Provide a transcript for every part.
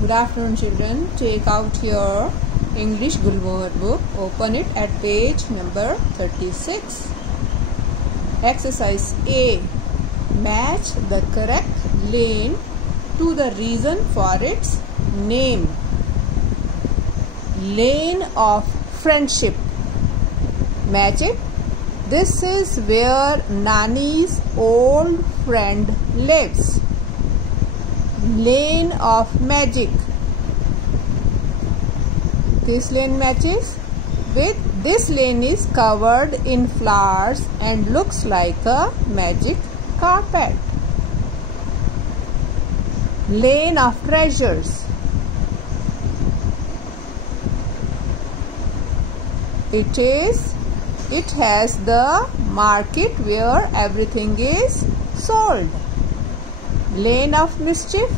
Good afternoon, children. Take out your English Gulmohar book. Open it at page number 36. Exercise A. Match the correct lane to the reason for its name. Lane of friendship. Match it. This is where Nani's old friend lives. Lane of magic. This lane matches with this lane is covered in flowers and looks like a magic carpet. Lane of treasures. It has the market where everything is sold. Lane of mischief.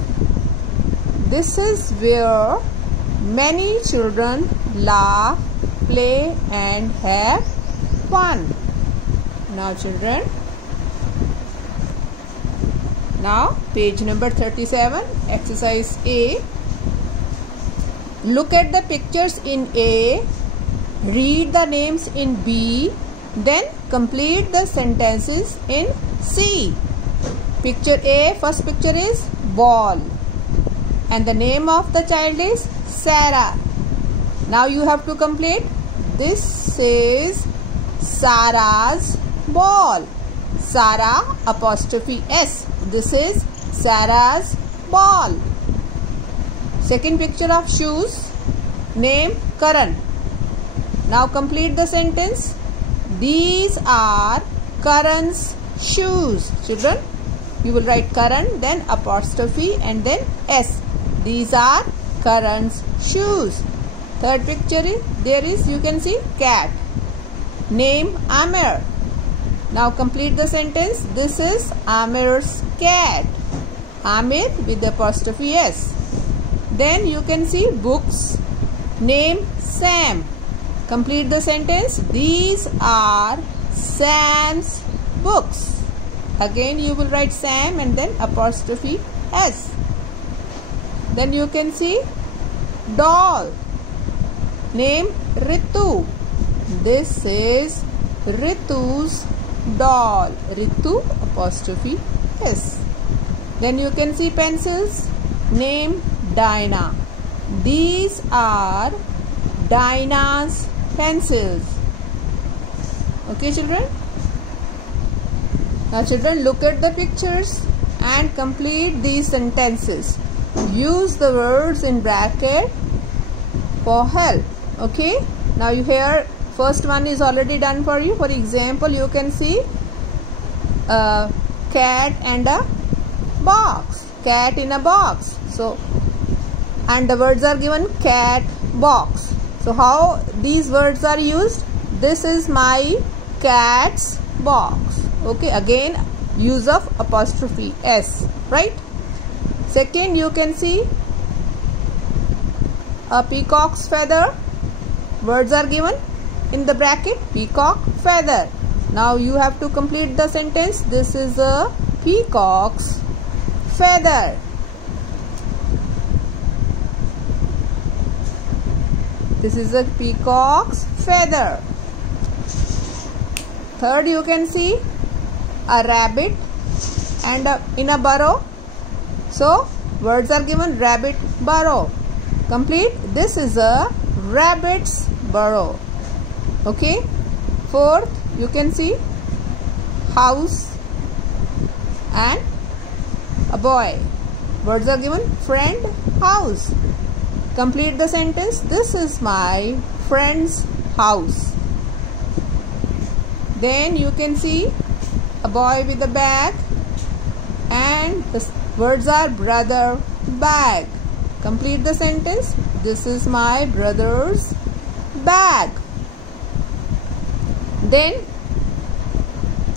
This is where many children laugh, play and have fun. Now children, page number 37, exercise A. Look at the pictures in A, read the names in B, then complete the sentences in C. Picture A, first picture is ball and the name of the child is Sarah. Now you have to complete. This is Sarah's ball. Sarah apostrophe S. This is Sarah's ball. Second picture of shoes. Name Karan. Now complete the sentence. These are Karan's shoes. Children, you will write Karan, then apostrophe and then S. These are Karan's shoes. Third picture is, you can see cat. Name Amir. Now complete the sentence. This is Amir's cat. Amir with apostrophe S. Then you can see books. Name Sam. Complete the sentence. These are Sam's books. Again you will write Sam and then apostrophe S. Then you can see doll. Name Ritu. This is Ritu's doll. Ritu apostrophe S. Then you can see pencils. Name Dinah. These are Dinah's pencils. Okay children? Now children, look at the pictures and complete these sentences. Use the words in bracket for help. Okay. Now you hear first one is already done for you. For example, you can see a cat and a box. Cat in a box. So, and the words are given cat, box. So how these words are used? This is my cat's box. Okay. Again, use of apostrophe S. Right. Second, you can see a peacock's feather. Words are given in the bracket, peacock, feather. Now you have to complete the sentence. This is a peacock's feather. This is a peacock's feather. Third, you can see a rabbit and in a burrow. So, words are given rabbit, burrow. Complete. This is a rabbit's burrow. Okay. Fourth, you can see house and a boy. Words are given friend, house. Complete the sentence. This is my friend's house. Then you can see a boy with a bag and the words are brother, bag. Complete the sentence. This is my brother's bag. Then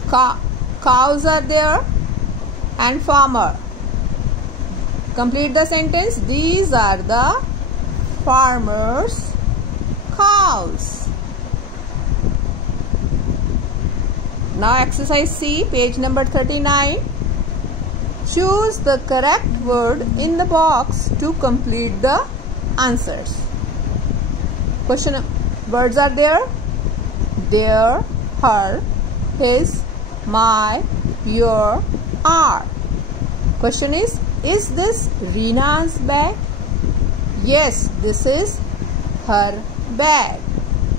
cows are there and farmer. Complete the sentence. These are the farmer's cows. Now exercise C, page number 39. Choose the correct word in the box to complete the answers. Question words are there. Their, her, his, my, your, our. Question is this Reena's bag? Yes, this is her bag.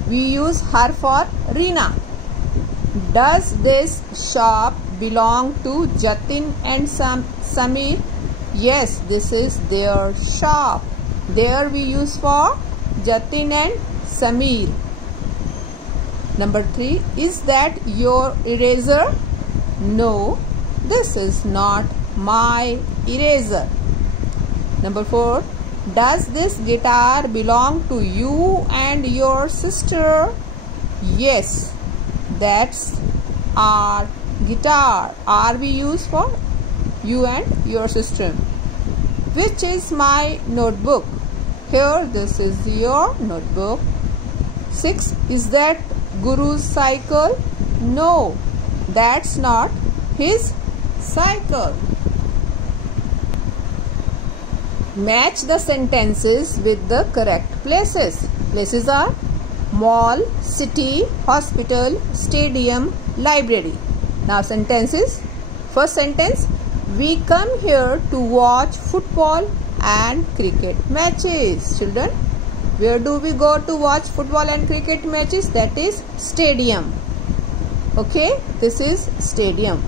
We use her for Reena. Does this shop belong to Jatin and Sameer? Yes, this is their shop. There we use for Jatin and Sameer. Number 3. Is that your eraser? No, this is not my eraser. Number 4. Does this guitar belong to you and your sister? Yes, that's our guitar. R we use for you and your sister. Which is my notebook? Here, this is your notebook. 6. Is that Guru's cycle? No, that's not his cycle. Match the sentences with the correct places. Places are mall, city, hospital, stadium, library. Now sentences. First sentence. We come here to watch football and cricket matches. Children, where do we go to watch football and cricket matches? That is stadium. Okay, this is stadium.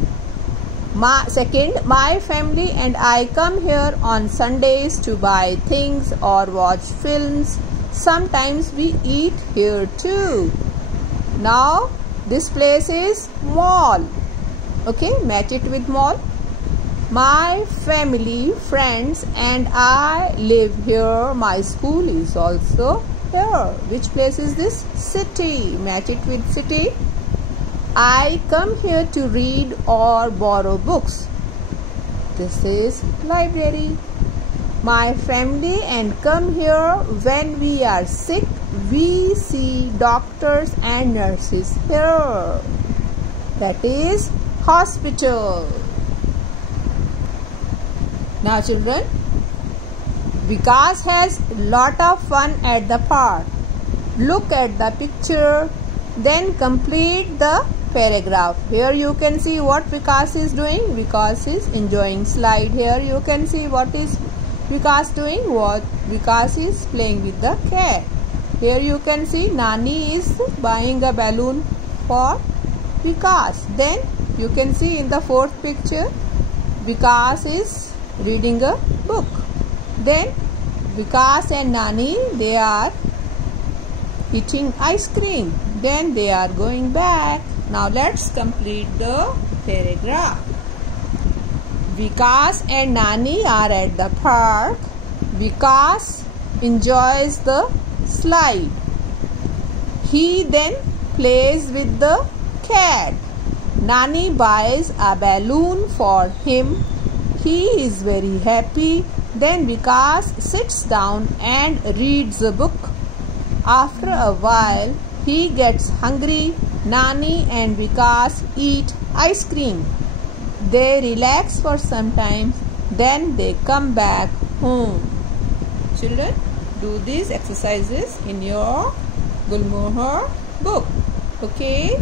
Second, my family and I come here on Sundays to buy things or watch films. Sometimes we eat here too. Now, this place is mall. Okay, match it with mall. My family, friends and I live here. My school is also here. Which place is this? City. Match it with city. I come here to read or borrow books. This is library. My family and come here when we are sick. We see doctors and nurses here. That is hospital. Now children, Vikas has lot of fun at the park. Look at the picture, then complete the paragraph. Here you can see what Vikas is doing. Vikas is enjoying slide. Here you can see what is Vikas doing. What Vikas is playing with the cat. Here you can see Nani is buying a balloon for Vikas. Then you can see in the fourth picture Vikas is reading a book. Then Vikas and Nani, they are eating ice cream. Then they are going back. Now let's complete the paragraph. Vikas and Nani are at the park. Vikas enjoys the slide. He then plays with the cat. Nani buys a balloon for him. He is very happy. Then Vikas sits down and reads a book. After a while, he gets hungry. Nani and Vikas eat ice cream. They relax for some time. Then they come back home. Children, do these exercises in your Gulmohar book. Okay.